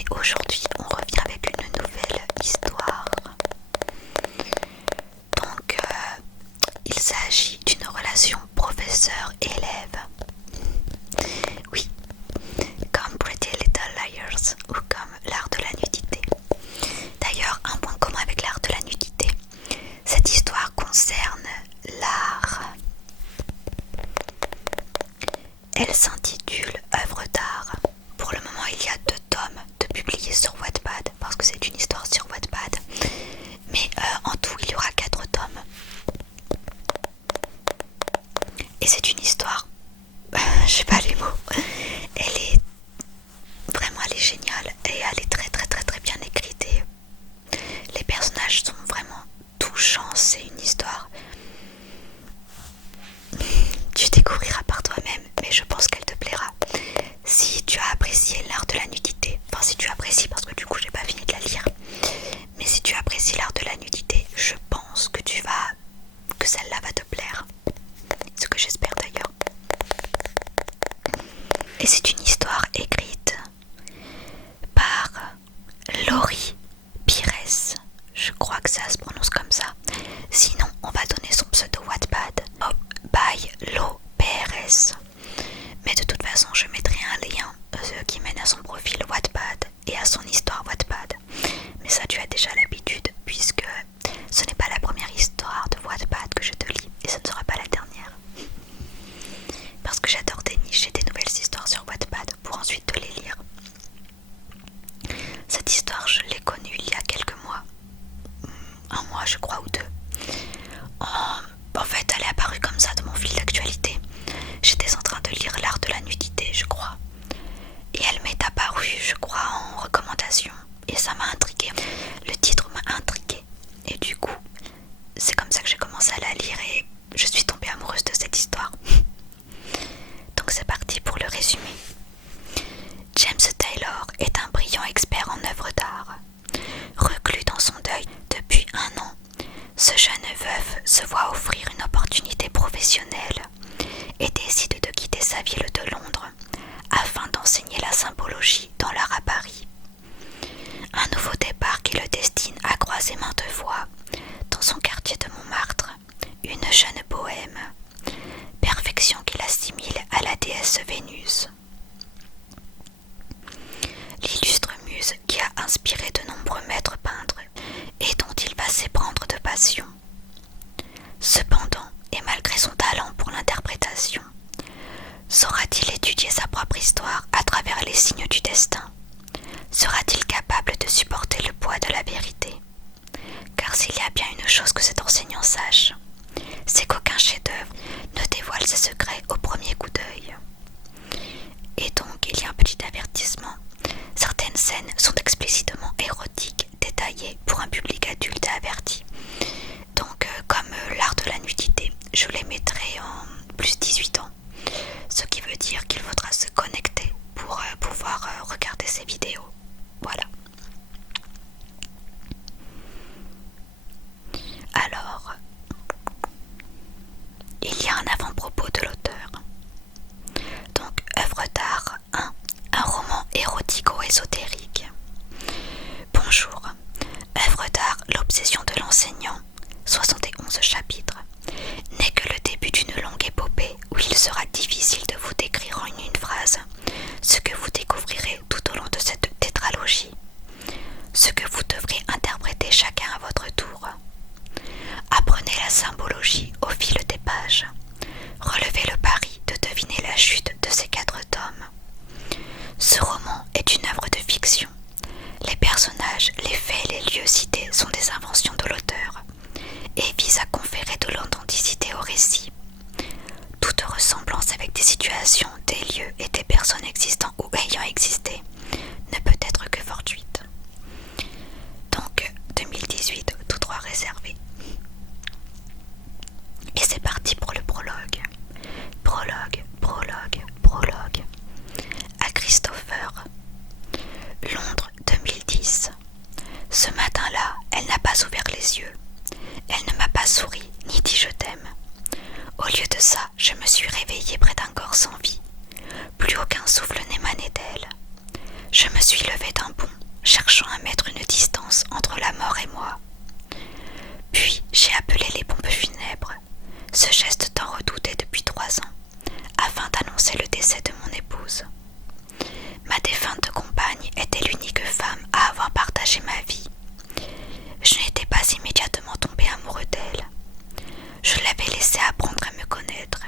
Et aujourd'hui, on revient avec une nouvelle histoire. Donc, il s'agit d'une relation professeur-élève. Oui, comme Pretty Little Liars ou comme l'art de la nudité. D'ailleurs, un point commun avec l'art de la nudité, cette histoire concerne l'art. Elle s'intitule Œuvre d'art. Pour le moment, il y a 2 tomes de publiés sur Wattpad, parce que c'est une histoire sur Wattpad. Mais en tout, il y aura 4 tomes. Et c'est une histoire, je sais pas les mots, elle est géniale et elle est très bien écrite. Et les personnages sont vraiment touchants, c'est une histoire. Tu découvriras par toi-même, mais je pense qu'elle te plaira. Si tu as apprécié l'art de la nudité, enfin si tu apprécies, parce que du coup j'ai pas fini de la lire, mais si tu apprécies l'art de la nudité, je pense que que celle-là va te plaire. Ce que j'espère d'ailleurs. Et c'est une histoire écrite par Laurie Pires. Je crois que ça se prononce comme ça. Sinon, on va donner son pseudo Wattpad. By Lo PRS. Mais de toute façon, je mettrai un lien qui mène à son profil Wattpad et à son histoire Wattpad. Mais ça, tu as déjà l'habitude, puisque ce n'est pas la première histoire de Wattpad que je te lis, et ce ne sera pas la dernière. Parce que j'adore dénicher des nouvelles histoires sur Wattpad pour ensuite te les lire. Cette histoire, je l'ai connue il y a quelques mois. Un mois, je crois, ou 2. En fait, elle est apparue comme ça dans mon fil d'actualité. J'étais en train de lire l'art de la nudité, je crois. Et elle m'est apparue, je crois, en recommandation. Et ça m'a intriguée. Le titre m'a intriguée. Et du coup, c'est comme ça que j'ai commencé à la lire et je suis tombée amoureuse de cette histoire. Donc c'est parti pour le résumé. James Taylor est un brillant expert en œuvres d'art. Reclus dans son deuil depuis 1 an, ce jeune veuf se voit offrir une opportunité professionnelle et décide de quitter sa ville de Londres afin d'enseigner la symbologie dans l'art à Paris. Un nouveau départ qui le destine à croiser maintes fois, dans son quartier de Montmartre, une jeune bohème, perfection qu'il assimile à la déesse Vénus. L'illustre muse qui a inspiré de nombreux maîtres peintres et dont il va s'éprendre de passion. Cependant, et malgré son talent pour l'interprétation, saura-t-il étudier sa propre histoire à travers les signes du destin? Sera-t-il capable de supporter le poids de la vérité? Car s'il y a bien une chose que cet enseignant sache, c'est qu'aucun chef-d'œuvre ne dévoile ses secrets au premier coup d'œil. Et donc, il y a un petit avertissement. Certaines scènes sont explicitement érotiques, détaillées pour un public adulte et averti. Donc, comme l'art de la nudité, je les mettrai en plus 18 ans. Ce qui veut dire qu'il faudra se connecter pour pouvoir regarder ces vidéos. Voilà. Alors, il y a un avant-propos de l'auteur. Donc, œuvre d'art 1, un roman érotico-ésotérique. Bonjour, œuvre d'art, l'obsession de l'enseignant, 71 chapitres, n'est que le début d'une longue épopée où il sera difficile de vous décrire en une phrase ce que vous découvrirez tout au long de cette tétralogie, ce que vous devrez interpréter chacun à votre tour. Apprenez la symbologie au fil des pages. Relevez le pari de deviner la chute de ces 4 tomes. Ce roman est une œuvre de fiction. Les personnages, les faits et les lieux cités sont des inventions de l'auteur et visent à conférer de l'authenticité au récit. Toute ressemblance avec des situations, des lieux et des personnes existant ou ayant existé ne peut être que fortuite. Donc, 2018, tout droit réservé. Et c'est parti pour le prologue. Prologue. À Christopher. Londres 2010. Ce matin-là, elle n'a pas ouvert les yeux. Elle ne m'a pas souri, ni dit je t'aime. Au lieu de ça, je me suis réveillée près d'un corps sans vie. Plus aucun souffle n'émanait d'elle. Je me suis levée d'un bond. cherchant à mettre une distance entre la mort et moi. Puis j'ai appelé les pompes funèbres, ce geste tant redouté depuis 3 ans, afin d'annoncer le décès de mon épouse. Ma défunte compagne était l'unique femme à avoir partagé ma vie. Je n'étais pas immédiatement tombé amoureux d'elle. Je l'avais laissée apprendre à me connaître,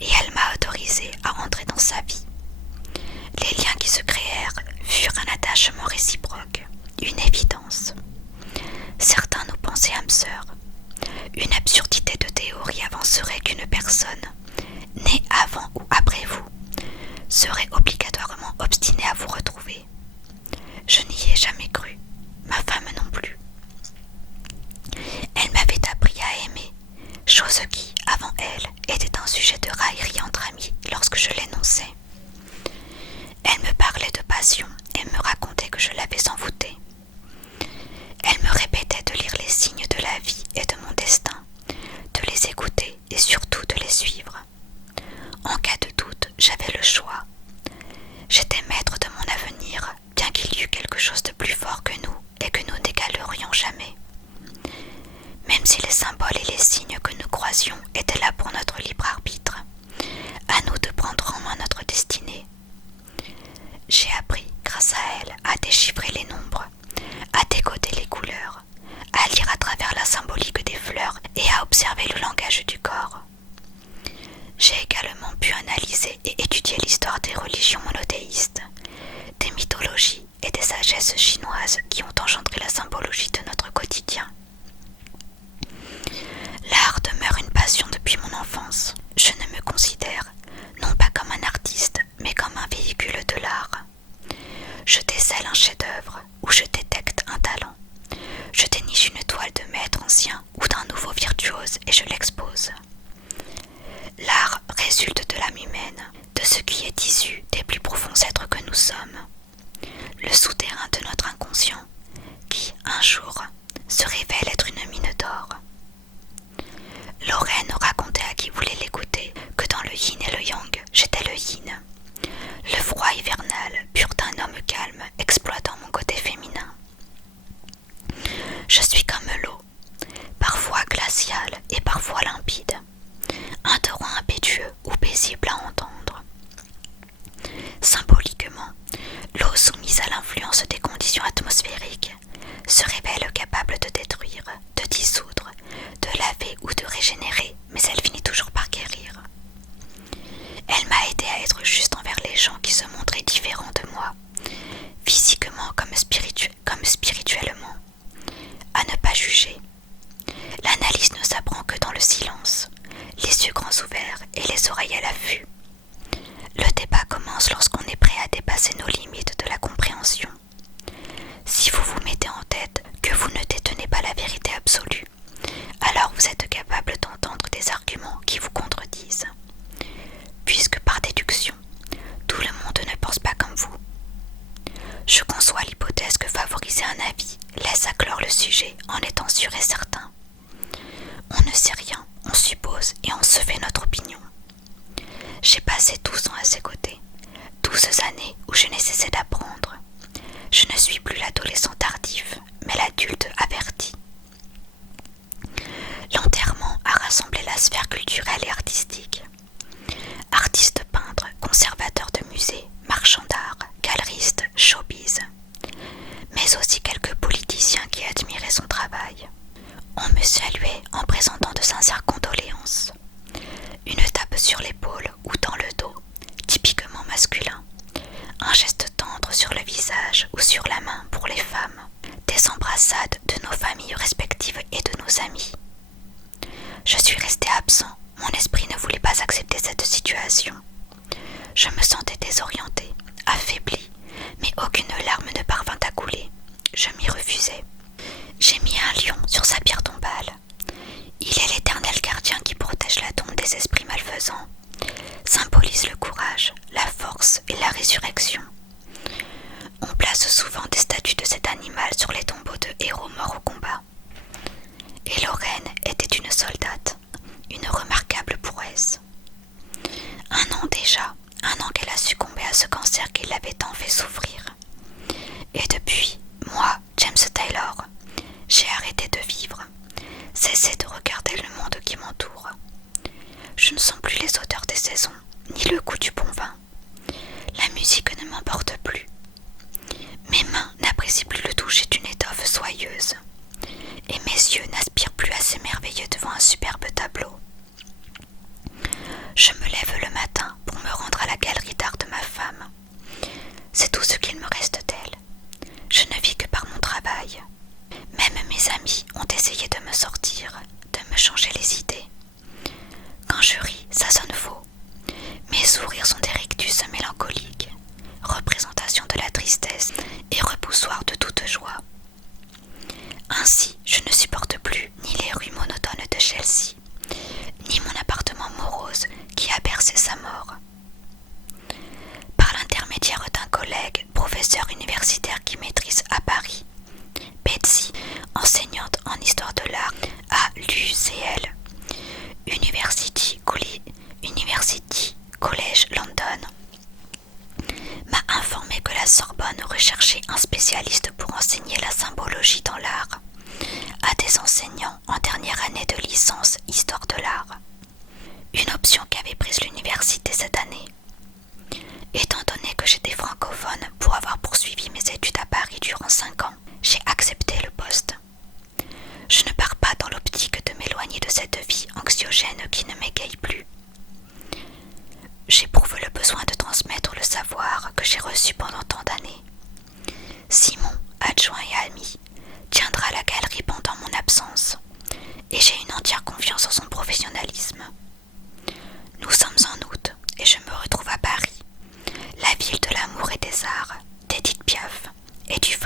et elle m'a autorisé à entrer dans sa vie. Les liens qui se créèrent furent un attachement réciproque, une évidence. Certains nous pensaient âmes sœurs. Une absurdité de théorie avancerait qu'une personne, née avant ou après vous, serait obligatoirement obstinée à vous retrouver. Je n'y ai jamais cru, ma femme non plus. Elle m'avait appris à aimer, chose qui, avant elle, était un sujet de raillerie entre amis lorsque je l'énonçais. Elle me parlait de passion et me racontait que je l'avais envoûtée. Elle me répétait de lire les signes de la vie et de mon destin, de les écouter et surtout de les suivre. En cas de doute, j'avais le choix. J'étais maître de mon avenir, bien qu'il y eût quelque chose de plus fort que nous et que nous n'égalerions jamais. Même si les symboles et les signes que nous croisions étaient là pour notre libre arbitre, à nous de prendre en main notre destinée. J'ai appris, grâce à elle, à déchiffrer les nombres, à décoder les couleurs, à lire à travers la symbolique des fleurs et à observer le langage du corps. J'ai également pu analyser et étudier l'histoire des religions monothéistes, des mythologies et des sagesses chinoises qui ont engendré la symbologie de notre quotidien. L'art demeure une passion depuis mon enfance. Je ne me considère non pas comme un artiste, mais comme un véhicule de l'art. Je décèle un chef-d'œuvre ou je détecte un talent. Je déniche une toile de maître ancien ou d'un nouveau virtuose et je l'expose. L'art résulte de l'âme humaine, de ce qui est issu des plus profonds êtres que nous sommes. Le souterrain de notre inconscient, qui, un jour, se révèle être une mine d'or. Lorraine racontait à qui voulait l'écouter que dans le yin et le yang, j'étais le yin. Le froid hivernal, pur d'un homme calme, exploitant mon côté féminin. Je suis comme l'eau, parfois glaciale et parfois limpide, un torrent impétueux ou paisible à entendre. Symboliquement, l'eau soumise à l'influence des conditions atmosphériques se révèle capable de détruire, de dissoudre, de laver ou de régénérer, mais elle finit toujours par guérir. Elle m'a aidé à être juste envers les gens qui se montraient différents de moi, physiquement comme spirituellement, à ne pas juger. L'analyse ne s'apprend que dans le silence, les yeux grands ouverts et les oreilles à l'affût. Le débat commence lorsqu'on est prêt à dépasser nos limites de la compréhension. Si vous vous mettez en tête que vous ne détenez pas la vérité absolue, alors vous êtes capable d'entendre des arguments qui vous contredisent. Puisque par déduction, tout le monde ne pense pas comme vous. Je conçois l'hypothèse que favoriser un avis laisse à clore le sujet en étant sûr et certain. On ne sait rien, on suppose et on se fait notre opinion. J'ai passé 12 ans à ses côtés, 12 années où je n'ai cessé d'apprendre. Je ne suis plus l'adolescent tardif, mais l'adulte averti. L'enterrement a rassemblé la sphère culturelle et artistique. Artiste peintre, conservateur de musées, marchand d'art, galeriste, showbiz. Mais aussi quelques politiciens qui admiraient son travail. On me saluait en présentant de sincères condoléances. Une tape sur l'épaule ou dans le dos, typiquement masculin. Un geste tendre sur le visage ou sur la main pour les femmes. Des embrassades de nos familles respectives et de nos amis. Je suis resté absent, mon esprit ne voulait pas accepter cette situation. Je me sentais désorienté, affaibli, mais aucune larme ne parvint à couler. Je m'y refusais. J'ai mis un lion sur sa pierre tombale. Il est l'éternel gardien qui protège la tombe des esprits malfaisants, symbolise le courage, la force et la résurrection. On place souvent des statues de cet animal sur les tombeaux de héros morts au combat. Et Lorraine était une soldate, une remarquable prouesse. 1 an déjà, 1 an qu'elle a succombé à ce cancer qui l'avait tant fait souffrir. Et depuis, nous rechercher un spécialiste pour enseigner la symbologie dans l'art à des enseignants en dernière année de licence Histoire de l'art. Une option qu'avait prise l'université cette année. Étant donné que j'étais francophone pour avoir poursuivi mes études à Paris durant 5 ans, j'ai accepté le poste. Je ne pars pas dans l'optique de m'éloigner de cette vie anxiogène qui ne m'égaye plus. J'éprouve le besoin de transmettre le savoir que j'ai reçu pendant tant d'années. Simon, adjoint et ami, tiendra la galerie pendant mon absence, et j'ai une entière confiance en son professionnalisme. Nous sommes en août, et je me retrouve à Paris, la ville de l'amour et des arts, d'Édith Piaf et du